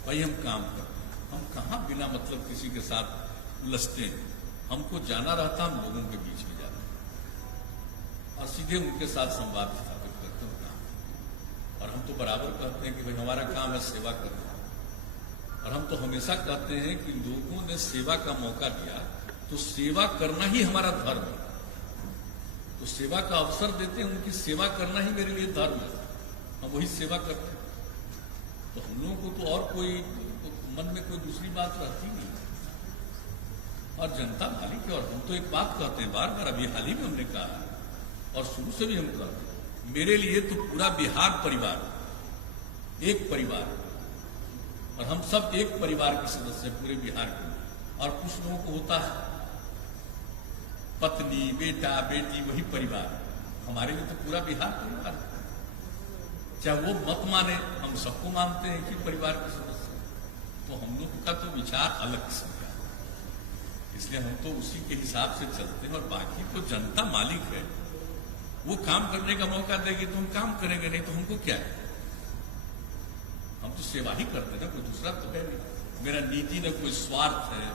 भाई हम काम करते हैं, हम कहाँ बिना मतलब किसी के साथ उलझते हैं, हमको जाना रहता हम लोगों के बीच में जाते हैं और सीधे उनके साथ संवाद स्थापित करते हैं काम। और हम तो बराबर कहते हैं कि भाई हमारा काम है सेवा करना, और हम तो हमेशा कहते हैं कि लोगों ने सेवा का मौका दिया तो सेवा करना ही हमारा धर्म है। तो सेवा का अवसर देते हैं, उनकी सेवा करना ही मेरे लिए धर्म है, हम वही सेवा करते हैं। तो हम लोगों को तो और कोई तो मन में कोई दूसरी बात रहती नहीं। और जनता मालिक है, और हम तो एक बात कहते हैं बार बार, अभी हाल ही में हमने कहा और शुरू से भी हम कहते हैं, मेरे लिए तो पूरा बिहार परिवार एक परिवार, और हम सब एक परिवार के सदस्य हैं पूरे बिहार के। और कुछ लोगों को होता है पत्नी, बेटा, बेटी, वही परिवार। हमारे लिए तो पूरा बिहार परिवार है। चाहे वो मत माने, हम सबको मानते हैं कि परिवार के सदस्य। तो हम लोग का तो विचार अलग किस्म का, इसलिए हम तो उसी के हिसाब से चलते हैं। और बाकी तो जनता मालिक है, वो काम करने का मौका देगी तो हम काम करेंगे, नहीं तो हमको क्या है। हम तो सेवा ही करते हैं ना, कोई दूसरा तो है नहीं। मेरा निजी न कोई स्वार्थ है,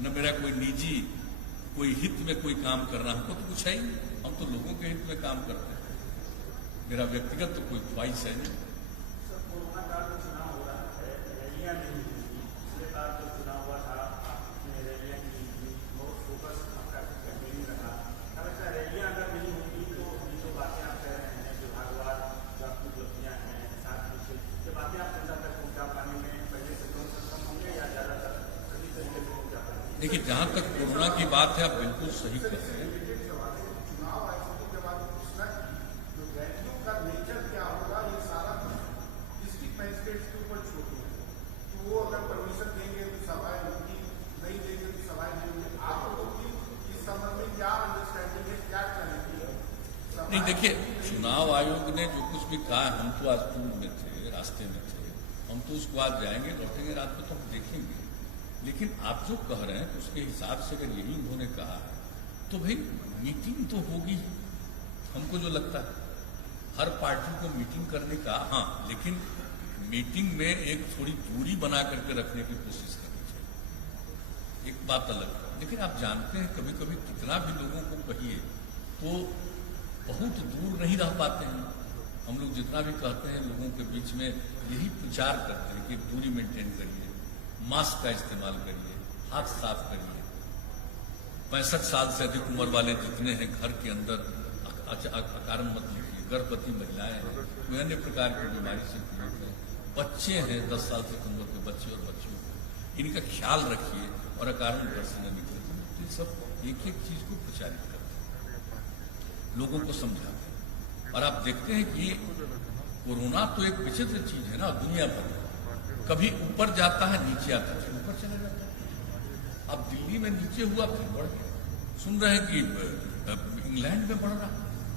न मेरा कोई निजी कोई हित में कोई काम करना, हमको तो कुछ है ही नहीं। हम तो लोगों के हित में काम करते हैं, मेरा व्यक्तिगत तो कोई ख्वाहिश है नहीं। सर, कोरोना काल में चुनाव हो रहा है, रैलियां नहीं हुई। पिछले बार जो चुनाव हुआ था आपने रैलियां की थी, बहुत फोकस आपका कैंपेनिंग रहा। लगता है रैलियां अगर नहीं होंगी तो ये जो बातें आप कह रहे हैं, विभागवार जो आपकी उपलब्धियां हैं, साथ में ये बातें आप जनता तक पहुंचा पाने में पहले से कम सक्षम होंगे या ज्यादातर सही तरीके से पहुंचा पाएंगे? देखिए, जहां तक कोरोना की बात है, आप बिल्कुल सही कह रहे हैं। चुनाव आयोग के बाद घोषणा की, जो रैलियों का नेचर क्या होगा, ये सारा डिस्ट्रिक्ट मैजिस्ट्रेट्स के ऊपर छोड़ दिया कि वो अगर परमिशन देंगे तो सभाएं होंगी, नहीं देंगे तो सभाएं नहीं होंगी। आप लोगों की इस संबंध में क्या अंडरस्टैंडिंग है, क्या रणनीति है? नहीं, देखिए, चुनाव आयोग ने जो कुछ भी कहा, हम तो आज टूर में थे, रास्ते में थे, हम तो उसको आज जाएंगे, लौटेंगे रात में तो हम देखेंगे। लेकिन आप जो कह रहे हैं तो उसके हिसाब से अगर यही उन्होंने कहा है तो भाई मीटिंग तो होगी। हमको जो लगता है हर पार्टी को मीटिंग करने का, हाँ, लेकिन मीटिंग में एक थोड़ी दूरी बना करके रखने की कोशिश करनी चाहिए, एक बात अलग है। लेकिन आप जानते हैं कभी कभी कितना भी लोगों को कहिए तो बहुत दूर नहीं रह पाते हैं। हम लोग जितना भी कहते हैं लोगों के बीच में यही प्रचार करते हैं कि दूरी मेंटेन करिए, मास्क का इस्तेमाल करिए, हाथ साफ करिए। 65 साल से अधिक उम्र वाले जितने हैं घर के अंदर अकारण मत लिखिए। गर्भवती महिलाएं हैं, कोई अन्य प्रकार की बीमारी से पीड़ित हैं, बच्चे हैं 10 साल से उम्र के बच्चे और बच्चियों को, इनका ख्याल रखिए और अकारण घर से न निकले। तो सब एक एक चीज को प्रचारित करते हैं, लोगों को समझाते हैं। और आप देखते हैं कि कोरोना तो एक विचित्र चीज है ना, दुनिया भर कभी ऊपर जाता है, नीचे आता है, फिर ऊपर चला जाता है। अब दिल्ली में नीचे हुआ, फिर बढ़ गया। सुन रहे हैं कि इंग्लैंड में बढ़ रहा,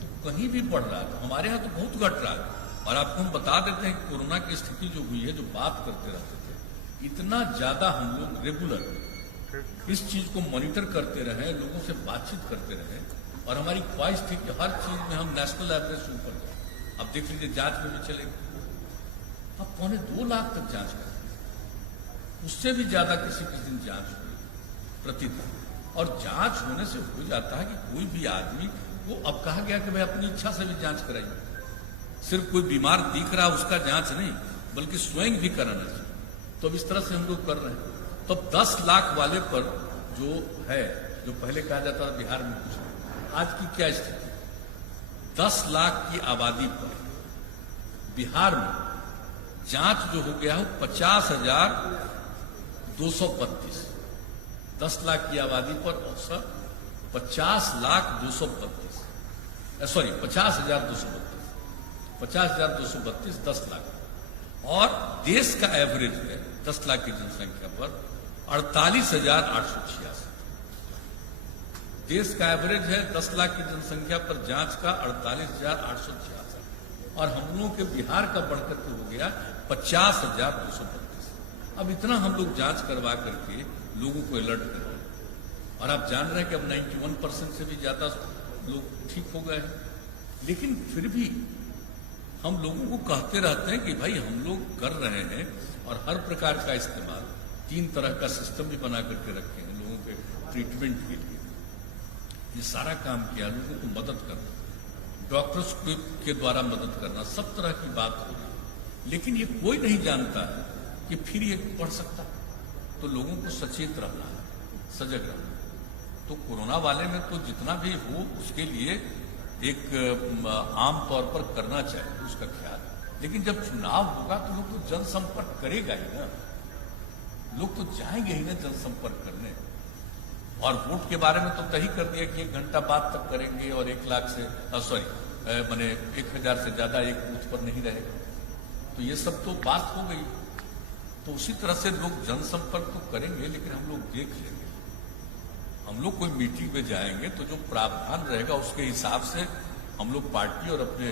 तो कहीं भी बढ़ रहा है, हमारे यहाँ तो बहुत घट रहा है। और आपको हम बता देते हैं कि कोरोना की स्थिति जो हुई है, जो बात करते रहते थे, इतना ज्यादा हम लोग रेगुलर इस चीज को मॉनिटर करते रहे, लोगों से बातचीत करते रहे, और हमारी ख्वाहिश थी कि हर चीज में हम नेशनल एवरेज से ऊपर जाए। अब देख लीजिए, जांच में भी चलेंगे, अब 2.25 लाख तक जांच करें, उससे भी ज्यादा किसी दिन जांच हुई प्रतिदिन। और जांच होने से हो जाता है कि कोई भी आदमी को, अब कहा गया कि भाई अपनी इच्छा से भी जांच कराइए, सिर्फ कोई बीमार दिख रहा उसका जांच नहीं, बल्कि स्वयं भी कराना चाहिए। तो अब इस तरह से हम लोग कर रहे हैं। तो 10 लाख वाले पर जो है, जो पहले कहा जाता था बिहार में कुछ नहीं, आज की क्या स्थिति? 10 लाख की आबादी पर बिहार में जांच जो हो गया है 50,232। 10 लाख की आबादी पर औसत 50,232, सॉरी 50,232, 50,232 10 लाख। और देश का एवरेज है 10 लाख की जनसंख्या पर 48,886। देश का एवरेज है 10 लाख की जनसंख्या पर जांच का 48,866, और हम लोगों के बिहार का बढ़कर के हो गया 50,232। अब इतना हम लोग जांच करवा करके लोगों को अलर्ट कर रहे हैं। और आप जान रहे हैं कि अब 91% से भी ज्यादा लोग ठीक हो गए हैं। लेकिन फिर भी हम लोगों को कहते रहते हैं कि भाई हम लोग कर रहे हैं, और हर प्रकार का इस्तेमाल, 3 तरह का सिस्टम भी बना करके रखे हैं लोगों के ट्रीटमेंट के लिए। ये सारा काम किया, लोगों को मदद करना, डॉक्टर्स के द्वारा मदद करना, सब तरह की बात हो रही है। लेकिन ये कोई नहीं जानता है कि फिर ये बढ़ सकता है। तो लोगों को सचेत रहना है, सजग रहना है। तो कोरोना वाले में तो जितना भी हो उसके लिए एक आम तौर पर करना चाहिए उसका ख्याल। लेकिन जब चुनाव होगा तो लोग तो जनसंपर्क करेगा ही ना, लोग तो जाएंगे ही ना जनसंपर्क करने। और वोट के बारे में तो तय कर दिया कि 1 घंटा बाद तक करेंगे और 1 लाख से माने 1000 से ज्यादा एक बूथ पर नहीं रहेगा। तो ये सब तो बात हो गई। तो उसी तरह से लोग जनसंपर्क तो करेंगे, लेकिन हम लोग देख लेंगे। हम लोग कोई मीटिंग में जाएंगे तो जो प्रावधान रहेगा उसके हिसाब से हम लोग पार्टी और अपने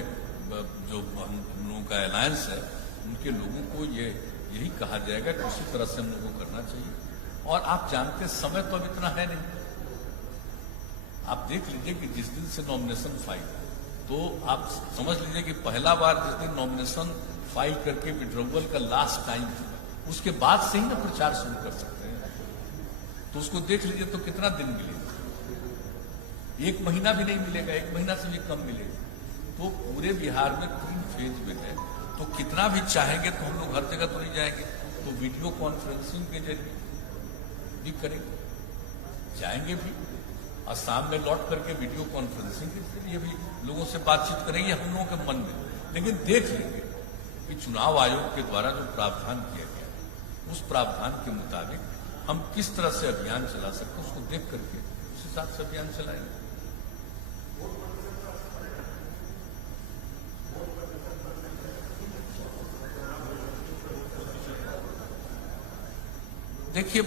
जो हम लोगों का अलायंस है उनके लोगों को यही कहा जाएगा कि उसी तरह से हम लोगों को करना चाहिए। और आप जानते समय तो अब इतना है नहीं। आप देख लीजिए कि जिस दिन से नॉमिनेशन फाइल तो आप समझ लीजिए कि पहला बार जिस दिन नॉमिनेशन फाइल करके विड्रॉवल का लास्ट टाइम था, उसके बाद से ही ना प्रचार शुरू कर सकते हैं। तो उसको देख लीजिए तो कितना दिन मिलेगा, 1 महीना भी नहीं मिलेगा, 1 महीना से भी कम मिलेगा। तो पूरे बिहार में 3 फेज में है, तो कितना भी चाहेंगे तो हम लोग हर जगह तो नहीं जाएंगे, तो वीडियो कॉन्फ्रेंसिंग के जरिए भी करेंगे, जाएंगे भी और शाम में लौट करके वीडियो कॉन्फ्रेंसिंग के जरिए भी लोगों से बातचीत करेंगे हम लोगों के मन में। लेकिन देख लेंगे कि चुनाव आयोग के द्वारा जो प्रावधान किया गया है उस प्रावधान के मुताबिक हम किस तरह से अभियान चला सकते हैं, उसको देख करके उस हिसाब से अभियान चलाएंगे। देखिए,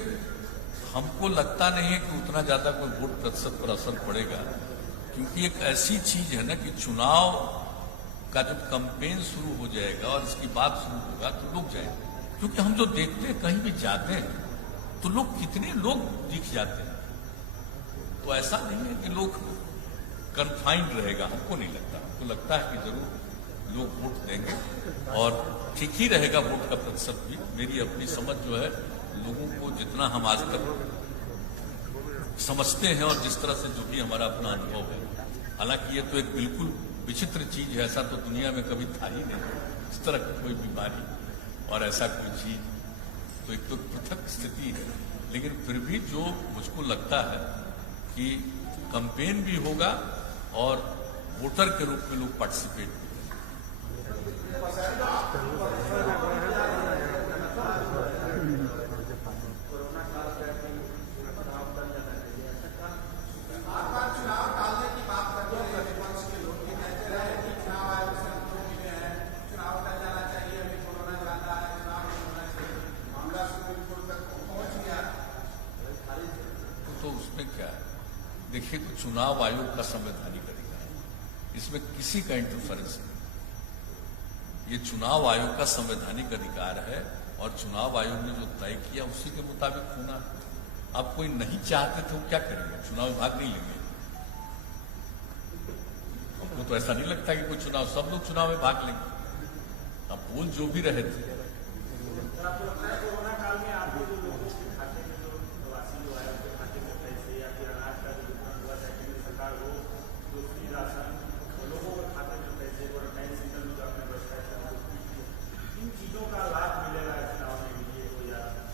हमको लगता नहीं है कि उतना ज्यादा कोई वोट प्रतिशत पर असर पड़ेगा, क्योंकि एक ऐसी चीज है ना कि चुनाव का जब कैंपेन शुरू हो जाएगा और इसकी बात शुरू होगा तो लोग जाएंगे। क्योंकि हम जो देखते हैं कहीं भी जाते हैं तो लोग कितने लोग दिख जाते हैं, तो ऐसा नहीं है कि लोग कन्फाइंड रहेगा, हमको नहीं लगता। हमको लगता है कि जरूर लोग वोट देंगे और ठीक ही रहेगा वोट का प्रतिशत भी। मेरी अपनी समझ जो है लोगों को जितना हम आज तक समझते हैं और जिस तरह से जो भी हमारा अपना अनुभव है, हालांकि ये तो एक बिल्कुल विचित्र चीज है, ऐसा तो दुनिया में कभी था ही नहीं, इस तरह की कोई बीमारी और ऐसा कोई चीज, तो एक तो पृथक स्थिति है। लेकिन फिर भी जो मुझको लगता है कि कैंपेन भी होगा और वोटर के रूप में लोग पार्टिसिपेट भी देखिए। तो चुनाव आयोग का संवैधानिक अधिकार है, इसमें किसी का इंटरफेरेंस नहीं। ये चुनाव आयोग का संवैधानिक अधिकार है और चुनाव आयोग ने जो तय किया उसी के मुताबिक होना है। अब कोई नहीं चाहते तो क्या करेंगे, चुनाव विभाग नहीं लेंगे। हमको तो ऐसा नहीं लगता कि कोई चुनाव, सब लोग चुनाव में भाग लेंगे। अब बोल जो भी रहे थे,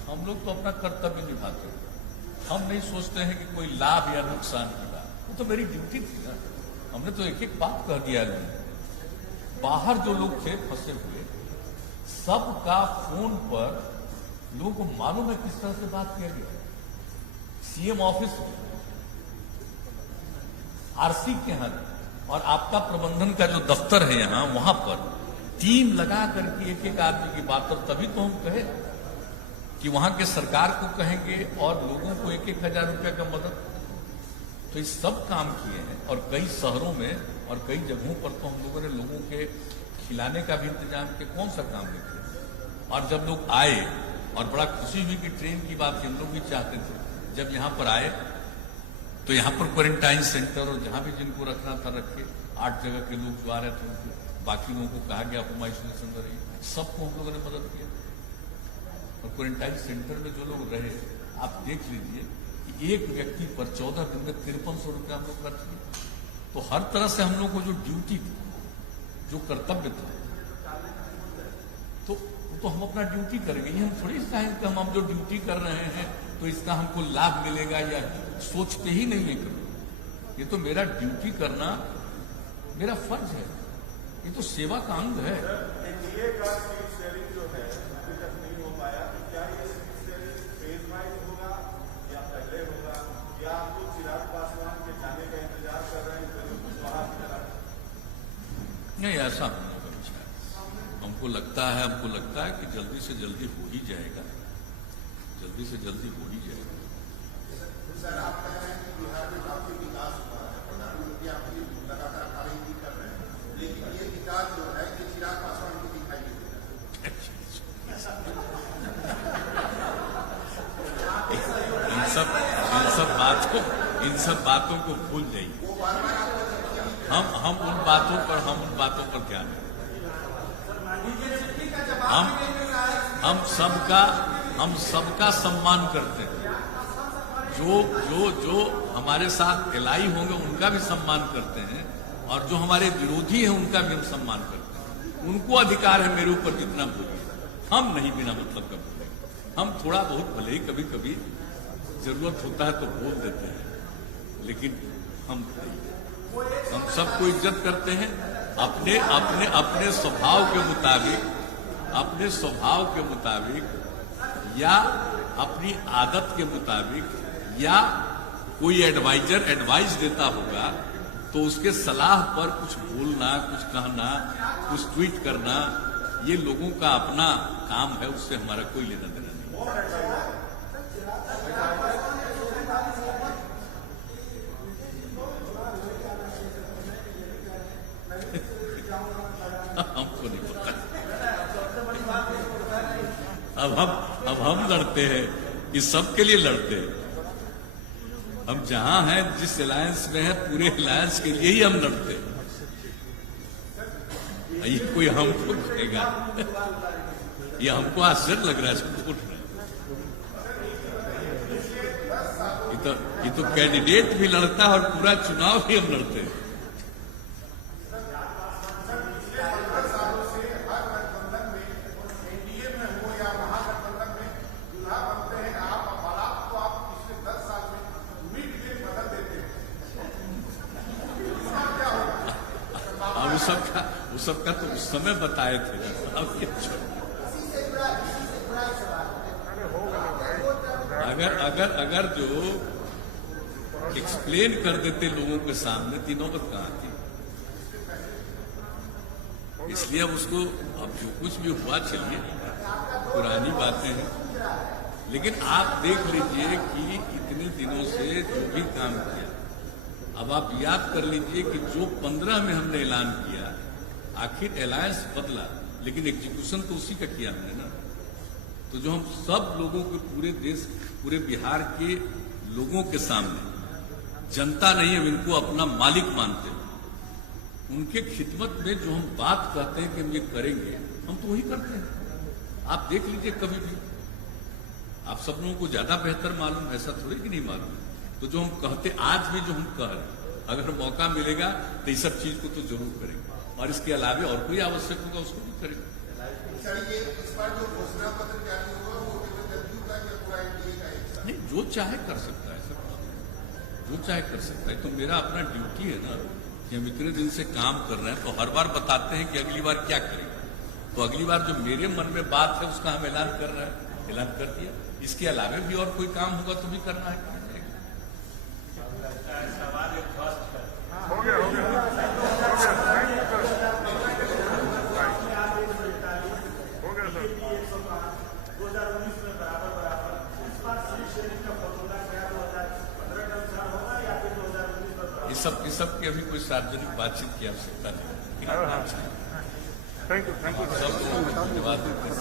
हम लोग तो अपना कर्तव्य निभाते हैं। हम नहीं सोचते हैं कि कोई लाभ या नुकसान की बात, वो तो मेरी ड्यूटी थी ना। हमने तो एक एक बात कह दिया है। बाहर जो लोग थे फंसे हुए, सबका फोन पर लोगों को मालूम है किस तरह से बात किया गया। सीएम ऑफिस में, आरसी के यहां और आपका प्रबंधन का जो दफ्तर है यहां, वहां पर टीम लगा करके एक एक आदमी की बात। और तभी तो हम कहे कि वहां के सरकार को कहेंगे और लोगों को 1-1 हजार रुपए का मदद। तो ये सब काम किए हैं और कई शहरों में और कई जगहों पर तो हम लोगों ने लोगों के खिलाने का भी इंतजाम किया। कौन सा काम नहीं किया। और जब लोग आए और बड़ा खुशी हुई कि ट्रेन की बात हम लोग भी चाहते थे, जब यहां पर आए तो यहां पर क्वारंटाइन सेंटर और जहां भी जिनको रखना था रखे। 8 जगह के लोग जो आ रहे थे उनको, बाकी लोगों को कहा गया होम आइसोलेशन में रहिए। सबको हम लोगों ने मदद किया। और क्वारंटाइन सेंटर में जो लोग रहे, आप देख लीजिए कि एक व्यक्ति पर 14 दिन में 5300 रुपया हम लोग खर्च किए। तो हर तरह से हम लोग को जो ड्यूटी थी, जो कर्तव्य था, तो हम अपना ड्यूटी करेंगे। ये हम थोड़ी कहेंगे कि हम जो ड्यूटी कर रहे हैं तो इसका हमको लाभ मिलेगा, या सोचते ही नहीं है कभी। ये तो मेरा ड्यूटी करना मेरा फर्ज है, ये तो सेवा का अंग है। एनडीए का सीट शेयरिंग जो है अभी तक नहीं हो पाया, तो क्या ये सीट शेयरिंग फेज वाइज होगा या पहले होगा, या आपको चिराग पासवान के जाने का इंतजार कर रहे हैं फिर कुशवाहा की तरह? नहीं, ऐसा होने का विचार हमको लगता है कि जल्दी से जल्दी हो ही जाएगा, जल्दी से जल्दी हो ही जाएगा। सर, आप कह रहे हैं कि बिहार में काफी विकास हुआ है, प्रधानमंत्री आपकी लगातार तारीफ कर रहे हैं, लेकिन ये विकास जो है ये चिराग पासवान को दिखाई नहीं देता। इन सब बातों को भूल जाइए। हम उन बातों पर ध्यान दें। हम सबका सम्मान करते हैं। जो हमारे साथ एलाई होंगे उनका भी सम्मान करते हैं, और जो हमारे विरोधी हैं उनका भी हम सम्मान करते हैं। उनको अधिकार है मेरे ऊपर जितना बोलिए, हम नहीं बिना मतलब का बोलेंगे। हम थोड़ा बहुत भले ही कभी कभी जरूरत होता है तो बोल देते हैं, लेकिन हम सबको इज्जत करते हैं अपने स्वभाव के मुताबिक या अपनी आदत के मुताबिक, या कोई एडवाइजर एडवाइस देता होगा तो उसके सलाह पर कुछ बोलना, कुछ कहना, कुछ ट्वीट करना, ये लोगों का अपना काम है, उससे हमारा कोई लेना देना नहीं। हमको नहीं पता। अब हम लड़ते हैं कि सबके लिए लड़ते हैं। हम जहां हैं, जिस अलायंस में है, पूरे अलायंस के लिए ही हम लड़ते हैं। ये कोई हमको कहेगा, ये हमको आश्चर्य लग रहा है इसको उठ रहा है। ये तो कैंडिडेट भी लड़ता है और पूरा चुनाव भी हम लड़ते हैं। वो सबका तो उस समय बताए थे। अब अगर जो एक्सप्लेन कर देते लोगों के सामने, तीनों बात कहाँ थी। इसलिए अब उसको, अब जो कुछ भी हुआ चलिए, पुरानी बातें हैं, लेकिन आप देख लीजिए कि इतने दिनों से जो भी काम किया, अब आप याद कर लीजिए कि जो 15 में हमने ऐलान किया, आखिर अलायंस बदला, लेकिन एग्जीक्यूशन तो उसी का किया हमने ना। तो जो हम सब लोगों के, पूरे देश, पूरे बिहार के लोगों के सामने, जनता नहीं है, इनको अपना मालिक मानते हैं, उनके खिदमत में जो हम बात कहते हैं कि हम ये करेंगे, हम तो वही करते हैं। आप देख लीजिए, कभी भी आप सब लोगों को ज्यादा बेहतर मालूम, ऐसा थोड़ी कि नहीं मालूम। तो जो हम कहते, आज भी जो हम कह रहे हैं, अगर मौका मिलेगा तो इस सब चीज को तो जरूर करेंगे, और इसके अलावा और कोई आवश्यक होगा उसको भी करेंगे। सर, ये इस बार जो घोषणा पत्र जारी होगा वो केवल जदयू का या पूरा एनडीए का एक? नहीं, जो चाहे कर सकता है सर, जो चाहे कर सकता है। तो मेरा अपना ड्यूटी है ना कि हम इतने दिन से काम कर रहे हैं, तो हर बार बताते हैं कि अगली बार क्या करेंगे। तो अगली बार जो मेरे मन में बात है उसका हम ऐलान कर रहे हैं, ऐलान कर दिया। इसके अलावा भी और कोई काम होगा तो भी करना है। हो गया हो गया हो गया सर। 2019 में बराबर इस बार सीट शेयरिंग का फॉर्मूला क्या 2015 के अनुसार होगा या फिर 2019 में? इस सब की अभी कोई सार्वजनिक बातचीत की आवश्यकता नहीं। थैंक यू सब धन्यवाद देते हैं।